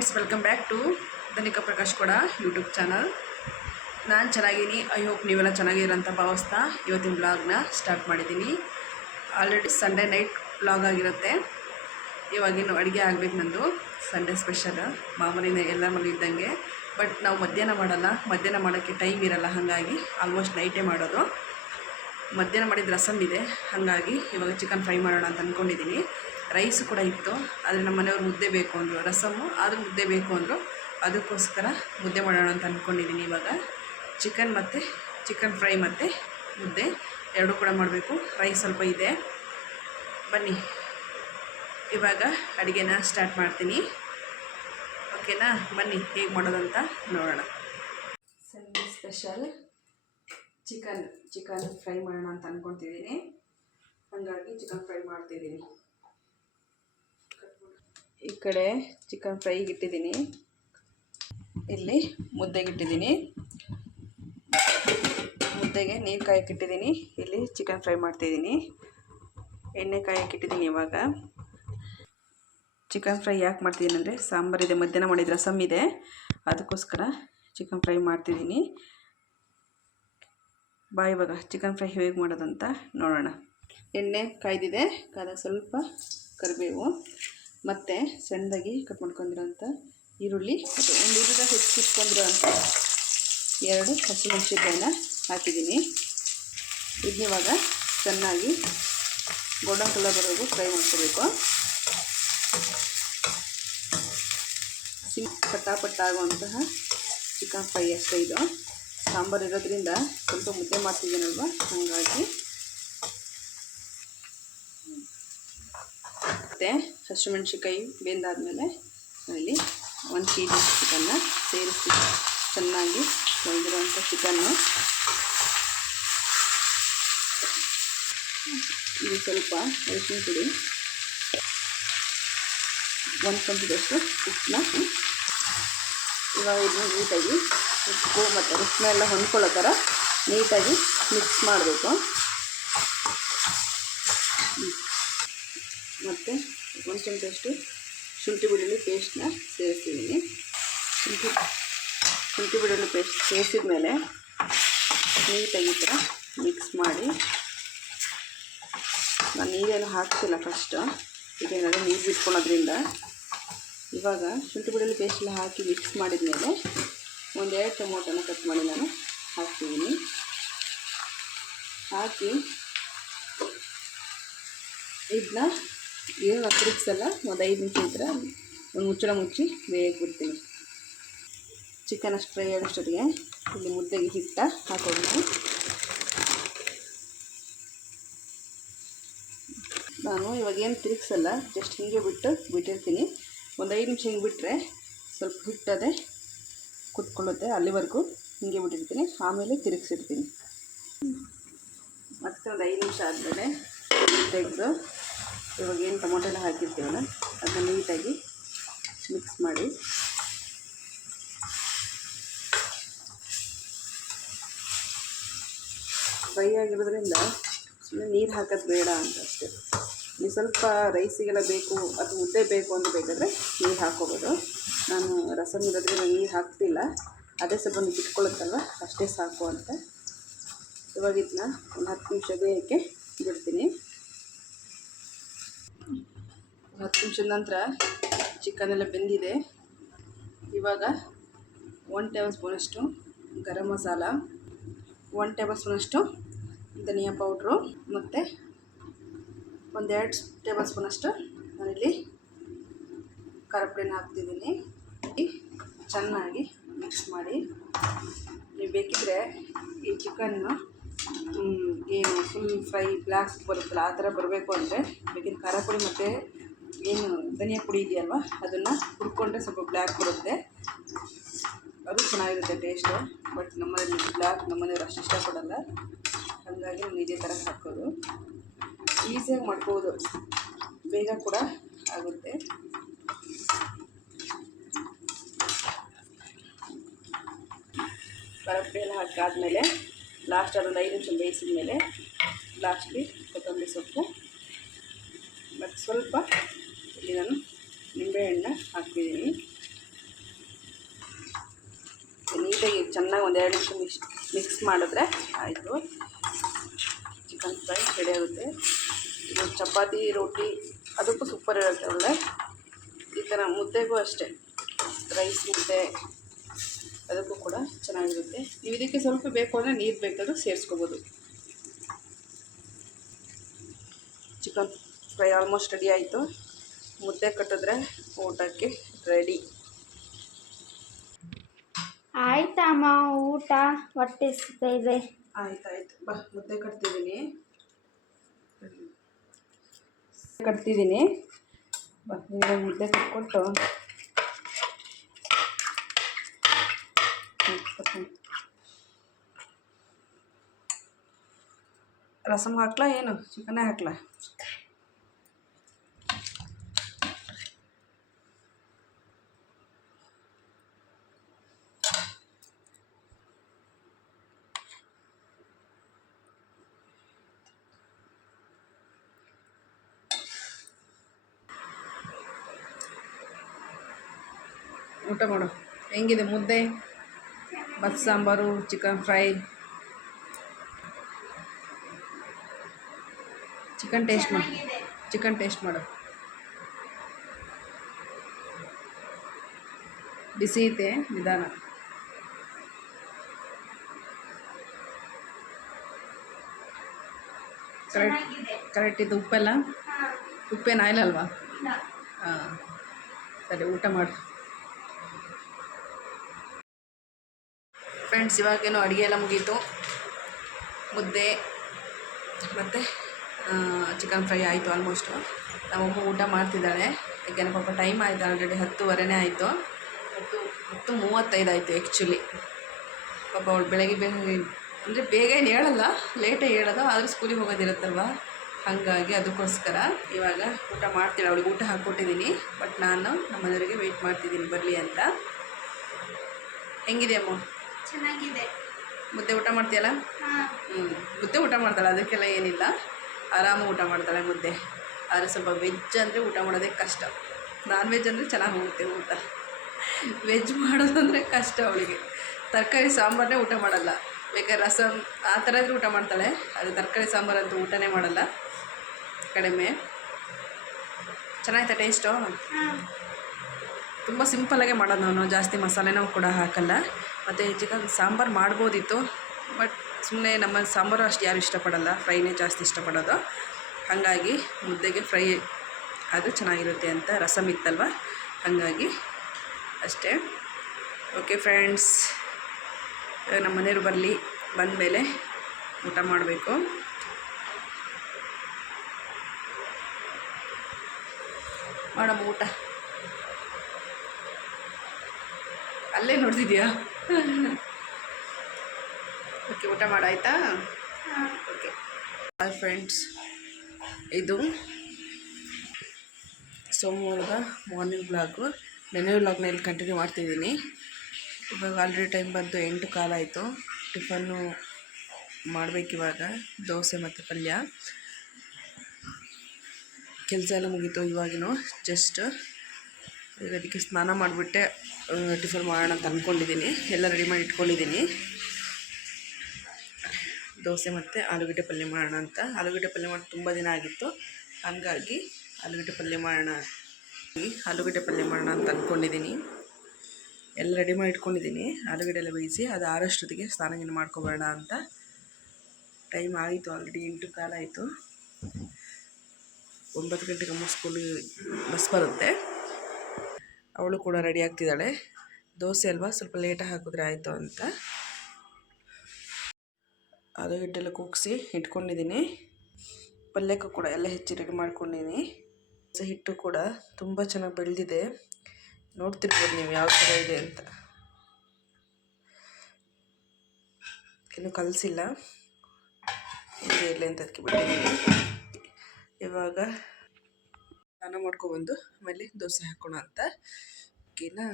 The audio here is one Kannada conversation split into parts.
Friends, welcome back to Dhanika Prakash ಕೂಡ ಯೂಟ್ಯೂಬ್ ಚಾನಲ್. ನಾನು ಚೆನ್ನಾಗಿದ್ದೀನಿ. ಐ ಹೋಪ್ ನೀವೆಲ್ಲ ಚೆನ್ನಾಗಿರೋಂಥ ಭಾವಿಸ್ತಾ ಇವತ್ತಿನ ಬ್ಲಾಗ್ನ ಸ್ಟಾರ್ಟ್ ಮಾಡಿದ್ದೀನಿ. ಆಲ್ರೆಡಿ ಸಂಡೇ ನೈಟ್ ಬ್ಲಾಗ್ ಆಗಿರುತ್ತೆ. ಇವಾಗಿನ್ನು ಅಡುಗೆ ಆಗಬೇಕು. ನಂದು ಸಂಡೇ ಸ್ಪೆಷಲ್ ಮಾಮೂಲಿ ಎಲ್ಲ ಮನೆ ಇದ್ದಂಗೆ. ಬಟ್ ನಾವು ಮಧ್ಯಾಹ್ನ ಮಾಡಲ್ಲ, ಮಧ್ಯಾಹ್ನ ಮಾಡೋಕ್ಕೆ ಟೈಮ್ ಇರಲ್ಲ. ಹಾಗಾಗಿ ಆಲ್ಮೋಸ್ಟ್ ನೈಟೇ ಮಾಡೋದು. ಮಧ್ಯಾಹ್ನ ಮಾಡಿದ ರಸಮ್ ಇದೆ, ಹಾಗಾಗಿ ಇವಾಗ ಚಿಕನ್ ಫ್ರೈ ಮಾಡೋಣ ಅಂತ ಅಂದ್ಕೊಂಡಿದ್ದೀನಿ. ರೈಸು ಕೂಡ ಇತ್ತು, ಆದರೆ ನಮ್ಮ ಮನೆಯವ್ರು ಮುದ್ದೆ ಬೇಕು ಅಂದರು. ರಸಮ್ಮು ಆದರೂ ಮುದ್ದೆ ಬೇಕು ಅಂದರು, ಅದಕ್ಕೋಸ್ಕರ ಮುದ್ದೆ ಮಾಡೋಣ ಅಂತ ಅಂದ್ಕೊಂಡಿದ್ದೀನಿ. ಇವಾಗ ಚಿಕನ್ ಫ್ರೈ ಮತ್ತು ಮುದ್ದೆ ಎರಡೂ ಕೂಡ ಮಾಡಬೇಕು. ರೈಸ್ ಸ್ವಲ್ಪ ಇದೆ. ಬನ್ನಿ ಇವಾಗ ಅಡುಗೆನ ಸ್ಟಾರ್ಟ್ ಮಾಡ್ತೀನಿ. ಓಕೆನಾ? ಬನ್ನಿ ಹೇಗೆ ಮಾಡೋದಂತ ನೋಡೋಣ. ಸಂಡೇ ಸ್ಪೆಷಲ್ ಚಿಕನ್ ಫ್ರೈ ಮಾಡೋಣ ಅಂತ ಅಂದ್ಕೊತಿದ್ದೀನಿ. ಹಾಗಾಗಿ ಚಿಕನ್ ಫ್ರೈ ಮಾಡ್ತಿದ್ದೀನಿ. ಈ ಕಡೆ ಚಿಕನ್ ಫ್ರೈಗೆ ಇಟ್ಟಿದ್ದೀನಿ, ಇಲ್ಲಿ ಮುದ್ದೆಗಿಟ್ಟಿದ್ದೀನಿ. ಮುದ್ದೆಗೆ ನೀರು ಕಾಯಕ್ಕಿಟ್ಟಿದ್ದೀನಿ. ಇಲ್ಲಿ ಚಿಕನ್ ಫ್ರೈ ಮಾಡ್ತಾಯಿದ್ದೀನಿ. ಎಣ್ಣೆ ಕಾಯಕ್ಕಿಟ್ಟಿದ್ದೀನಿ. ಇವಾಗ ಚಿಕನ್ ಫ್ರೈ ಯಾಕೆ ಮಾಡ್ತಿದ್ದೀನಿ ಅಂದರೆ, ಸಾಂಬಾರಿದೆ, ಮಧ್ಯಾಹ್ನ ಮಾಡಿದ ರಸಮ್ ಇದೆ, ಅದಕ್ಕೋಸ್ಕರ ಚಿಕನ್ ಫ್ರೈ ಮಾಡ್ತಿದ್ದೀನಿ. ಇವಾಗ ಚಿಕನ್ ಫ್ರೈ ಹೇಗೆ ಮಾಡೋದಂತ ನೋಡೋಣ. ಎಣ್ಣೆ ಕಾಯ್ದಿದೆ, ಸ್ವಲ್ಪ ಕರಿಬೇವು ಮತ್ತು ಸಣ್ಣದಾಗಿ ಕಟ್ ಮಾಡ್ಕೊಂಡಿರೋಂಥ ಈರುಳ್ಳಿ ಮತ್ತು ಒಂದು ಈರುಳ್ಳಿ ಹೆಚ್ಚಿಟ್ಕೊಂಡಿರೋಂಥ 2 ಹಸಿಮೆಣಸಿನಕಾಯಿನ ಹಾಕಿದ್ದೀನಿ. ಇದನ್ನಿವಾಗ ಚೆನ್ನಾಗಿ ಗೋಲ್ಡನ್ ಕಲರ್ ಬರೋವರೆಗೂ ಫ್ರೈ ಮಾಡ್ಕೋಬೇಕು. ಪಟ್ಟ ಆಗುವಂತಹ ಚಿಕನ್ ಫ್ರೈ ಅಷ್ಟೇ ಇದು. ಸಾಂಬಾರು ಇರೋದ್ರಿಂದ ಸ್ವಲ್ಪ ಮುದ್ದೆ ಮಾಡ್ತಿದ್ದೀನಲ್ವ, ಹಾಗಾಗಿ. ಮತ್ತು ಹಸಿಮೆಣ್ಸಿಕಾಯಿ ಬೆಂದಾದಮೇಲೆ ಇಲ್ಲಿ 1 kg ಚಿಕನ್ನ ಸೇರಿಸಿ ಚೆನ್ನಾಗಿ ತೊಳೆದಿರುವಂಥ ಚಿಕನ್ನು ಇದು ಸ್ವಲ್ಪ ಅರಿಶಿನ ಪುಡಿ, 1 ಚಮಚದಷ್ಟು ಉಪ್ಪನ್ನ. ಇವಾಗ ಇದನ್ನು ನೀಟಾಗಿ ಉಪ್ಪು ಮತ್ತು ಅರಿಶಿನ ಎಲ್ಲ ಹೊಂದ್ಕೊಳ್ಳೋ ಥರ ನೀಟಾಗಿ ಮಿಕ್ಸ್ ಮಾಡಬೇಕು. ಮತ್ತು 1 ಚಮಚದಷ್ಟು ಶುಂಠಿ ಬೆಳ್ಳುಳ್ಳಿ ಪೇಸ್ಟನ್ನ ಸೇರಿಸ್ತಿದ್ದೀನಿ. ಶುಂಠಿ ಬೆಳ್ಳುಳ್ಳಿ ಪೇಸ್ಟ್ ಸೇರಿಸಿದ ಮೇಲೆ ನೀಟಾಗಿ ಈ ಥರ ಮಿಕ್ಸ್ ಮಾಡಿ. ನಾನು ನೀರೇನು ಹಾಕ್ತಿಲ್ಲ ಫಸ್ಟು, ಇದೇನಾದರೂ ನೀರು ಬಿಟ್ಕೊಳ್ಳೋದ್ರಿಂದ. ಇವಾಗ ಶುಂಠಿ ಬೆಳ್ಳುಳ್ಳಿ ಪೇಸ್ಟ್ ಎಲ್ಲ ಹಾಕಿ ಮಿಕ್ಸ್ ಮಾಡಿದ ಮೇಲೆ 1-2 ಟೊಮೊಟೊನ ಕಟ್ ಮಾಡಿ ನಾನು ಹಾಕ್ತಿದ್ದೀನಿ. ಹಾಕಿ ಇದನ್ನ ಏನು ತಿರುಗಿಸಲ್ಲ, ಒಂದು 5 ನಿಮಿಷ ಈ ಥರ ಒಂದು ಮುಚ್ಚಳ ಮುಚ್ಚಿ ಬೇಯಕ್ಕೆ ಬಿಡ್ತೀನಿ. ಚಿಕನ್ ಅಷ್ಟು ಫ್ರೈ ಆಗೋಷ್ಟೊತ್ತಿಗೆ ಇಲ್ಲಿ ಮುದ್ದೆಗೆ ಹಿಟ್ಟು ಹಾಕೋದು. ನಾನು ಇವಾಗ ಏನು ತಿರುಗಿಸಲ್ಲ, ಜಸ್ಟ್ ಹೀಗೆ ಬಿಟ್ಟಿರ್ತೀನಿ. ಒಂದು 5 ನಿಮಿಷ ಹಿಂಗೆ ಬಿಟ್ಟರೆ ಸ್ವಲ್ಪ ಹಿಟ್ಟದೆ ಕುತ್ಕೊಳ್ಳುತ್ತೆ. ಅಲ್ಲಿವರೆಗೂ ಹಿಂಗೆ ಬಿಟ್ಟಿರ್ತೀನಿ, ಆಮೇಲೆ ತಿರುಗಿಸಿರ್ತೀನಿ. ಮತ್ತು ಒಂದು 5 ನಿಮಿಷ ಆದಮೇಲೆ ತೆಗೆದು ಇವಾಗ ಏನು ಟೊಮೊಟೊ ಎಲ್ಲ ಹಾಕಿರ್ತೀವಲ್ಲ ಅದನ್ನ ನೀಟಾಗಿ ಮಿಕ್ಸ್ ಮಾಡಿ. ಫ್ರೈ ಆಗಿರೋದ್ರಿಂದ ಸುಮ್ಮನೆ ನೀರು ಹಾಕೋದು ಬೇಡ ಅಂತ ಅಷ್ಟೇ. ನೀವು ಸ್ವಲ್ಪ ರೈಸಿಗೆಲ್ಲ ಬೇಕು, ಅದು ಮುದ್ದೆ ಬೇಕು ಅಂತ ಬೇಕಾದರೆ ನೀರು ಹಾಕ್ಕೋಬೋದು. ನಾನು ರಸಮ್ ಇರೋದ್ರಿಂದ ನೀರು ಹಾಕ್ತಿಲ್ಲ, ಅದೇ ಸ್ವಲ್ಪ ನೀವು ಇಟ್ಕೊಳ್ಳುತ್ತಲ್ವ ಅಷ್ಟೇ ಸಾಕು ಅಂತ. ಇವಾಗ ಇದನ್ನ ಒಂದು 10 ನಿಮಿಷ ಬೇಯಕ್ಕೆ ಬಿಡ್ತೀನಿ. 10 ನಿಮಿಷದ ನಂತರ ಚಿಕನ್ ಎಲ್ಲ ಬೆಂದಿದೆ. ಇವಾಗ 1 ಟೇಬಲ್ ಸ್ಪೂನಷ್ಟು ಗರಂ ಮಸಾಲ, 1 ಟೇಬಲ್ ಸ್ಪೂನಷ್ಟು ಧನಿಯಾ ಪೌಡ್ರು ಮತ್ತು 1-2 ಟೇಬಲ್ ಸ್ಪೂನಷ್ಟು ನಾನಿಲ್ಲಿ ಖಾರ ಪುಡಿನ ಹಾಕ್ತಿದ್ದೀನಿ. ಚೆನ್ನಾಗಿ ಮಿಕ್ಸ್ ಮಾಡಿ. ನೀವು ಬೇಕಿದ್ದರೆ ಈ ಚಿಕನ್ನು ಏನು ಫುಲ್ ಫ್ರೈ ಬ್ಲ್ಯಾಕ್ ಬರುತ್ತಲ್ಲ ಆ ಥರ ಬರಬೇಕು ಅಂದರೆ ಬೇಕಿದ್ರೆ ಖಾರ ಪುಡಿ ಮತ್ತು ಏನು ಧನಿಯಾ ಪುಡಿ ಇದೆಯಲ್ವ ಅದನ್ನು ಹುರ್ಕೊಂಡ್ರೆ ಸ್ವಲ್ಪ ಬ್ಲ್ಯಾಕ್ ಬರುತ್ತೆ, ಅದು ಚೆನ್ನಾಗಿರುತ್ತೆ ಟೇಸ್ಟು. ಬಟ್ ನಮ್ಮಲ್ಲಿ ಬ್ಲ್ಯಾಕ್ ನಮ್ಮನೆಯವ್ರು ಅಷ್ಟು ಇಷ್ಟಪಡಲ್ಲ, ಹಾಗಾಗಿ ನಾನು ಇದೇ ಥರ ಹಾಕೋದು. ಈಸಿಯಾಗಿ ಮಾಡ್ಬೋದು, ಬೇಗ ಕೂಡ ಆಗುತ್ತೆ. ಖಾರ ಪುಡಿ ಎಲ್ಲ ಹಾಕಾದ್ಮೇಲೆ ಲಾಸ್ಟ್ ಅದೊಂದು 5 ನಿಮಿಷ ಬೇಯಿಸಿದ ಮೇಲೆ ಲಾಸ್ಟ್ಲಿ ಕೊತ್ತಂಬರಿ ಸೊಪ್ಪು ಮತ್ತು ಸ್ವಲ್ಪ ಇಲ್ಲಿ ನಾನು ನಿಂಬೆಹಣ್ಣು ಹಾಕ್ತಿದ್ದೀನಿ. ಚೆನ್ನಾಗಿ ಒಂದೆರಡು ನಿಮಿಷ ಮಿಕ್ಸ್ ಮಾಡಿದ್ರೆ ಆಯಿತು, ಚಿಕನ್ ಫ್ರೈ ರೆಡಿ ಆಗುತ್ತೆ. ಇದು ಚಪಾತಿ ರೋಟಿ ಅದಕ್ಕೂ ಸೂಪರ್ ಇರುತ್ತೆ ಒಳ್ಳೆ. ಈ ಥರ ಮುದ್ದೆಗೂ ಅಷ್ಟೇ, ರೈಸ್ ಮುದ್ದೆ ಅದಕ್ಕೂ ಕೂಡ ಚೆನ್ನಾಗಿರುತ್ತೆ. ನೀವು ಇದಕ್ಕೆ ಸ್ವಲ್ಪ ಬೇಕು ಅಂದರೆ ನೀರು ಬೇಕಾದರೂ ಸೇರಿಸ್ಕೋಬೋದು. ಚಿಕನ್ ಫ್ರೈ ಆಲ್ಮೋಸ್ಟ್ ರೆಡಿ ಆಯಿತು. ಮುದ್ದೆ ಕಟ್ಟಿದ್ರೆ ಊಟಕ್ಕೆ ರೆಡಿ. ಆಯ್ತಮ್ಮ, ಊಟ ಹೊಟ್ಟೆ ಸಿಗ್ತಾ ಇದೆ. ಆಯ್ತಾಯ್ತು, ಬಾ ಮುದ್ದೆ ಕಟ್ತಿದ್ದೀನಿ ಬಾ ನಿಮಗೆ ಮುದ್ದೆ ಕಟ್ಕೊಟ್ಟು ರಸಮ್ ಹಾಕ್ಲಾ ಏನು ಚಿಕನ್ನೇ ಹಾಕ್ಲಾ? ಊಟ ಮಾಡು. ಹೆಂಗಿದೆ ಮುದ್ದೆ, bus sambar, chicken fry? Chicken taste ಮಾಡು. ಬಿಸಿ ಐತೆ, ನಿಧಾನ. ಕರೆಕ್ಟ್ ಇದು ಉಪ್ಪೆಲ್ಲ? ಉಪ್ಪೇನು ಆಯ್ಲಲ್ವಾ? ಹಾಂ ಸರಿ, ಊಟ ಮಾಡು. ಫ್ರೆಂಡ್ಸ್, ಇವಾಗೇನೋ ಅಡುಗೆ ಎಲ್ಲ ಮುಗೀತು. ಮುದ್ದೆ ಮತ್ತು ಚಿಕನ್ ಫ್ರೈ ಆಯಿತು ಆಲ್ಮೋಸ್ಟು. ನಮ್ಮಮ್ಮ ಊಟ ಮಾಡ್ತಿದ್ದಾಳೆ, ಯಾಕೆಂದರೆ ಪಾಪ ಟೈಮ್ ಆಯಿತು, ಆಲ್ರೆಡಿ 10:15 ಆಯಿತು. 10:35 ಆಯಿತು ಆ್ಯಕ್ಚುಲಿ. ಪಾಪ ಅವಳು ಬೆಳಗ್ಗೆ ಅಂದರೆ ಬೇಗ ಏನು ಹೇಳಲ್ಲ, ಲೇಟಾಗಿ ಹೇಳೋದು, ಆದರೆ ಸ್ಕೂಲಿಗೆ ಹೋಗೋದಿರುತ್ತಲ್ವ, ಹಾಗಾಗಿ ಅದಕ್ಕೋಸ್ಕರ ಇವಾಗ ಊಟ ಮಾಡ್ತೀನಿ. ಅವಳಿಗೆ ಊಟ ಹಾಕ್ಕೊಟ್ಟಿದ್ದೀನಿ, ಬಟ್ ನಾನು ನಮ್ಮ ಮನೆಯವರಿಗೆ ವೆಯ್ಟ್ ಮಾಡ್ತಿದ್ದೀನಿ ಬರಲಿ ಅಂತ. ಹೆಂಗಿದೆ ಅಮ್ಮ? ಚೆನ್ನಾಗಿದೆ. ಮುದ್ದೆ ಊಟ ಮಾಡ್ತೀಯಲ್ಲ? ಮುದ್ದೆ ಊಟ ಮಾಡ್ತಾಳೆ, ಅದಕ್ಕೆಲ್ಲ ಏನಿಲ್ಲ, ಆರಾಮಾಗಿ ಊಟ ಮಾಡ್ತಾಳೆ ಮುದ್ದೆ. ಆದರೆ ಸ್ವಲ್ಪ ವೆಜ್ ಅಂದರೆ ಊಟ ಮಾಡೋದೇ ಕಷ್ಟ. ನಾನ್ ವೆಜ್ ಅಂದರೆ ಚೆನ್ನಾಗಿ ಹೋಗುತ್ತೆ ಊಟ, ವೆಜ್ ಮಾಡೋದಂದರೆ ಕಷ್ಟ ಅವಳಿಗೆ. ತರಕಾರಿ ಸಾಂಬಾರನ್ನೇ ಊಟ ಮಾಡಲ್ಲ, ಬೇಕಾದ್ರೆ ರಸಮ್ ಆ ಥರ ಇದ್ರೂ ಊಟ ಮಾಡ್ತಾಳೆ, ಅದು ತರಕಾರಿ ಸಾಂಬಾರು ಅಂತೂ ಊಟನೇ ಮಾಡಲ್ಲ, ಕಡಿಮೆ. ಚೆನ್ನಾಯ್ತಾ ಟೇಸ್ಟು? ತುಂಬ ಸಿಂಪಲ್ಲಾಗೆ ಮಾಡೋದು ನಾನು, ಜಾಸ್ತಿ ಮಸಾಲೆನೂ ಕೂಡ ಹಾಕಲ್ಲ. ಮತ್ತು ಚಿಕನ್ ಸಾಂಬಾರು ಮಾಡ್ಬೋದಿತ್ತು, ಬಟ್ ಸುಮ್ಮನೆ ನಮ್ಮ ಸಾಂಬಾರು ಅಷ್ಟು ಯಾರು ಇಷ್ಟಪಡಲ್ಲ, ಫ್ರೈನೇ ಜಾಸ್ತಿ ಇಷ್ಟಪಡೋದು. ಹಾಗಾಗಿ ಮುದ್ದೆಗೆ ಫ್ರೈ ಅದು ಚೆನ್ನಾಗಿರುತ್ತೆ ಅಂತ ರಸಮ್ ಇತ್ತಲ್ವ, ಹಾಗಾಗಿ ಅಷ್ಟೇ. ಓಕೆ ಫ್ರೆಂಡ್ಸ್, ನಮ್ಮ ಮನೆಯವರು ಬರಲಿ, ಬಂದಮೇಲೆ ಊಟ ಮಾಡಬೇಕು. ಮಾಡಮ್ಮ ಊಟ. ಅಲ್ಲೇ ನೋಡ್ತಿದ್ಯಾ? ಓಕೆ, ಊಟ ಮಾಡಾಯ್ತಾ? ಓಕೆ. ಹಾಯ್ ಫ್ರೆಂಡ್ಸ್, ಇದು ಸೋಮವಾರದ ಮಾರ್ನಿಂಗ್ ವ್ಲಾಗು. ನೆನ್ನೆ ವ್ಲಾಗ್ನಲ್ಲಿ ಕಂಟಿನ್ಯೂ ಮಾಡ್ತಿದ್ದೀನಿ. ಇವಾಗ ಆಲ್ರೆಡಿ ಟೈಮ್ ಬಂದು 8 ಕಾಲ ಆಯಿತು. ಟಿಫನ್ನು ಮಾಡಬೇಕಿವಾಗ, ದೋಸೆ ಮತ್ತು ಪಲ್ಯ. ಕೆಲಸ ಎಲ್ಲ ಮುಗೀತು ಇವಾಗಿನೂ, ಜಸ್ಟ್ ಈಗ ಅದಕ್ಕೆ ಸ್ನಾನ ಮಾಡಿಬಿಟ್ಟೆ ಟಿಫನ್ ಮಾಡೋಣ ಅಂತ ಅಂದ್ಕೊಂಡಿದ್ದೀನಿ. ಎಲ್ಲ ರೆಡಿ ಮಾಡಿ ಇಟ್ಕೊಂಡಿದ್ದೀನಿ. ದೋಸೆ ಮತ್ತು ಆಲೂಗಡ್ಡೆ ಪಲ್ಯ ಮಾಡೋಣ ಅಂತ. ಆಲೂಗಡ್ಡೆ ಪಲ್ಯ ಮಾಡಿ ತುಂಬ ದಿನ ಆಗಿತ್ತು, ಹಾಗಾಗಿ ಆಲೂಗಡ್ಡೆ ಪಲ್ಯ ಮಾಡೋಣ ಅಂತ ಅಂದ್ಕೊಂಡಿದ್ದೀನಿ. ಎಲ್ಲ ರೆಡಿ ಮಾಡಿ ಇಟ್ಕೊಂಡಿದ್ದೀನಿ. ಆಲೂಗಡ್ಡೆ ಎಲ್ಲ ಬೇಯಿಸಿ ಅದು ಆರೋಷ್ಟೊತ್ತಿಗೆ ಸ್ನಾನ ಮಾಡ್ಕೊಬೇಡ ಅಂತ. ಟೈಮ್ ಆಯಿತು, ಆಲ್ರೆಡಿ 8 ಕಾಲ ಆಯಿತು. 9 ಗಂಟೆಗೆ ಅಮ್ಮ ಸ್ಕೂಲಿಗೆ ಬಸ್ ಬರುತ್ತೆ. ಅವಳು ಕೂಡ ರೆಡಿ ಆಗ್ತಿದ್ದಾಳೆ. ದೋಸೆ ಅಲ್ವಾ, ಸ್ವಲ್ಪ ಲೇಟಾಗಿ ಹಾಕಿದ್ರೆ ಆಯಿತು ಅಂತ ಆಲೂಗಡ್ಡೆ ಎಲ್ಲ ಕೂಗಿಸಿ ಇಟ್ಕೊಂಡಿದ್ದೀನಿ. ಪಲ್ಯಕ್ಕೂ ಕೂಡ ಎಲ್ಲ ಹೆಚ್ಚಿ ರೆಡಿ ಮಾಡ್ಕೊಂಡಿದ್ದೀನಿ. ಹಿಟ್ಟು ಕೂಡ ತುಂಬ ಚೆನ್ನಾಗಿ ಬೆಳೆದಿದೆ, ನೋಡ್ತಿರ್ಬೋದು ನೀವು ಯಾವ ಥರ ಇದೆ ಅಂತ. ಇನ್ನೂ ಕಲಸಿಲ್ಲ, ಹಿಂಗೆ ಇರಲಿ ಅಂತ ಅದಕ್ಕೆ ಬಿಟ್ಟಿದ್ದೀನಿ. ಇವಾಗ ಸ್ನಾನ ಮಾಡ್ಕೊಬಂದು ಆಮೇಲೆ ದೋಸೆ ಹಾಕೋಣ ಅಂತ. ಓಕೆನಾ?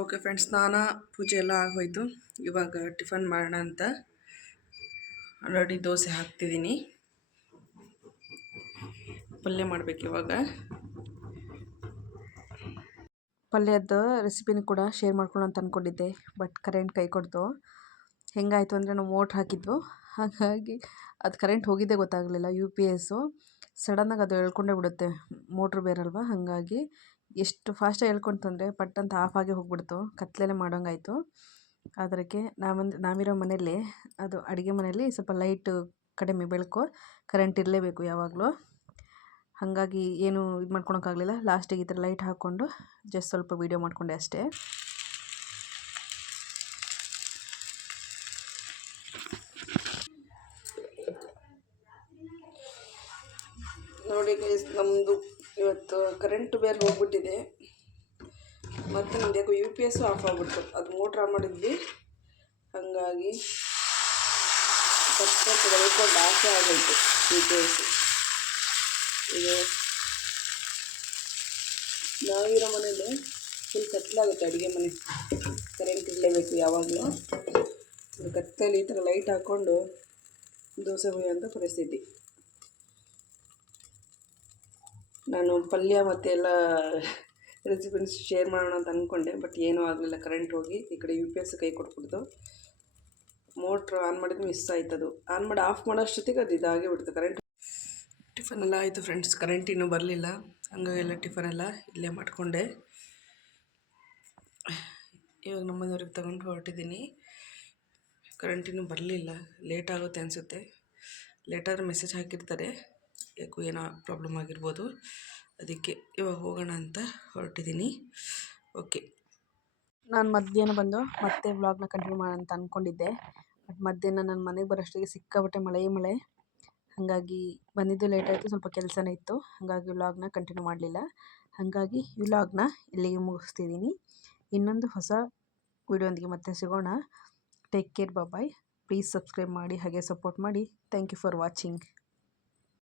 ಓಕೆ ಫ್ರೆಂಡ್ಸ್, ಸ್ನಾನ ಪೂಜೆ ಎಲ್ಲ ಆಗೋಯ್ತು. ಇವಾಗ ಟಿಫನ್ ಮಾಡೋಣ ಅಂತ ಆಲ್ರೆಡಿ ದೋಸೆ ಹಾಕ್ತಿದ್ದೀನಿ. ಪಲ್ಯ ಮಾಡಬೇಕು ಇವಾಗ. ಪಲ್ಯದ ರೆಸಿಪಿನೂ ಕೂಡ ಶೇರ್ ಮಾಡ್ಕೊಳ್ಳೋ ಅಂತ ಅಂದ್ಕೊಂಡಿದ್ದೆ. ಬಟ್ ಕರೆಂಟ್ ಕೈ ಕೊಡ್ತು. ಹೆಂಗಾಯಿತು ಅಂದರೆ ನಾವು ಮೋಟ್ರ್ ಹಾಕಿದ್ವು, ಹಾಗಾಗಿ ಅದು ಕರೆಂಟ್ ಹೋಗಿದ್ದೇ ಗೊತ್ತಾಗಲಿಲ್ಲ. UPS ಸಡನ್ನಾಗಿ ಅದು ಎಳ್ಕೊಂಡೇ ಬಿಡುತ್ತೆ, ಮೋಟ್ರ್ ಬೇರಲ್ವ. ಹಾಗಾಗಿ ಎಷ್ಟು ಫಾಸ್ಟಾಗಿ ಎಳ್ಕೊಂತಂದರೆ ಪಟ್ ಅಂತ ಆಫ್ ಆಗಿ ಹೋಗ್ಬಿಡ್ತು, ಕತ್ಲೆಲೆ ಮಾಡೋಂಗಾಯಿತು. ಅದಕ್ಕೆ ನಾವಿರೋ ಮನೆಯಲ್ಲಿ, ಅದು ಅಡುಗೆ ಮನೆಯಲ್ಲಿ ಸ್ವಲ್ಪ ಲೈಟ್ ಕಡಿಮೆ ಬೆಳಕು, ಕರೆಂಟ್ ಇರಲೇಬೇಕು ಯಾವಾಗಲೂ. ಹಾಗಾಗಿ ಏನು ಇದು ಮಾಡ್ಕೊಳಕ್ಕಾಗಲಿಲ್ಲ. ಲಾಸ್ಟಿಗೆ ಈ ಥರ ಲೈಟ್ ಹಾಕ್ಕೊಂಡು ಜಸ್ಟ್ ಸ್ವಲ್ಪ ವೀಡಿಯೋ ಮಾಡಿಕೊಂಡೆ ಅಷ್ಟೇ. ನೋಡಿ ಗೈಸ್, ನಮ್ಮದು ಇವತ್ತು ಕರೆಂಟು ಬೇರೆ ಹೋಗ್ಬಿಟ್ಟಿದೆ. ಮತ್ತು ನಮ್ದು ಯಾಕೋ UPS ಆಫ್ ಆಗಿಬಿಡ್ತು. ಅದು ಮೋಟ್ರ್ ಆನ್ ಮಾಡಿದ್ವಿ, ಹಾಗಾಗಿ ಸ್ವಲ್ಪ ಬೆಳ್ಕೊಂಡು ಆಸೆ ಆಗೋಯ್ತು UPS. ಇದು ನಾವಿರೋ ಮನೇಲಿ ಫುಲ್ ಕತ್ಲಾಗುತ್ತೆ ಅಡುಗೆ ಮನೆ, ಕರೆಂಟ್ ಇರಲೇಬೇಕು ಯಾವಾಗಲೂ. ಕತ್ತಲ್ಲಿ ಈ ಥರ ಲೈಟ್ ಹಾಕ್ಕೊಂಡು ದೋಸೆ ಹುಯ್ಯೋಂಥ ಪರಿಸ್ಥಿತಿ. ನಾನು ಪಲ್ಯ ಮತ್ತು ಎಲ್ಲ ರೆಸಿಪೀಸ್ ಶೇರ್ ಮಾಡೋಣ ಅಂತ ಅಂದ್ಕೊಂಡೆ, ಬಟ್ ಏನೂ ಆಗಲಿಲ್ಲ. ಕರೆಂಟ್ ಹೋಗಿ ಈ ಕಡೆ UPS ಕೈ ಕೊಟ್ಬಿಡ್ತು. ಮೋಟ್ರ್ ಆನ್ ಮಾಡಿದ್ದು ಮಿಸ್ ಆಯ್ತದು. ಆನ್ ಮಾಡಿ ಆಫ್ ಮಾಡೋ ಅಷ್ಟೊತ್ತಿಗೆ ಅದು ಇದಾಗೇ ಬಿಡ್ತು ಕರೆಂಟ್. ಟಿಫನೆಲ್ಲ ಆಯಿತು ಫ್ರೆಂಡ್ಸ್, ಕರೆಂಟ್ ಇನ್ನೂ ಬರಲಿಲ್ಲ. ಹಂಗಾಗಿ ಎಲ್ಲ ಟಿಫನೆಲ್ಲ ಇಲ್ಲೇ ಮಾಡಿಕೊಂಡೆ. ಇವಾಗ ನಮ್ಮನೆಯವ್ರಿಗೆ ತಗೊಂಡು ಹೊರಟಿದ್ದೀನಿ. ಕರೆಂಟ್ ಇನ್ನೂ ಬರಲಿಲ್ಲ, ಲೇಟ್ ಆಗುತ್ತೆ ಅನಿಸುತ್ತೆ. ಲೇಟಾದರೆ ಮೆಸೇಜ್ ಹಾಕಿರ್ತಾರೆ, ಯಾಕೋ ಏನೋ ಪ್ರಾಬ್ಲಮ್ ಆಗಿರ್ಬೋದು. ಅದಕ್ಕೆ ಇವಾಗ ಹೋಗೋಣ ಅಂತ ಹೊರಟಿದ್ದೀನಿ. ಓಕೆ, ನಾನು ಮಧ್ಯಾಹ್ನ ಬಂದು ಮತ್ತೆ ವ್ಲಾಗ್ನ ಕಂಟಿನ್ಯೂ ಮಾಡೋಣ ಅಂತ ಅಂದ್ಕೊಂಡಿದ್ದೆ. ಬಟ್ ಮಧ್ಯಾಹ್ನ ನನ್ನ ಮನೆಗೆ ಬರೋಷ್ಟಿಗೆ ಸಿಕ್ಕಾಪಟ್ಟೆ ಮಳೆ. ಹಾಗಾಗಿ ಬಂದಿದ್ದು ಲೇಟ್ ಆಯಿತು, ಸ್ವಲ್ಪ ಕೆಲಸನೇ ಇತ್ತು. ಹಾಗಾಗಿ ವ್ಲಾಗ್ನ ಕಂಟಿನ್ಯೂ ಮಾಡಲಿಲ್ಲ. ಹಾಗಾಗಿ ಈ ವ್ಲಾಗ್ನ ಇಲ್ಲಿಗೆ ಮುಗಿಸ್ತಿದ್ದೀನಿ. ಇನ್ನೊಂದು ಹೊಸ ವಿಡಿಯೋಂದಿಗೆ ಮತ್ತೆ ಸಿಗೋಣ. Take care, bye. Please subscribe ಮಾಡಿ, ಹಾಗೆ ಸಪೋರ್ಟ್ ಮಾಡಿ. Thank you for watching.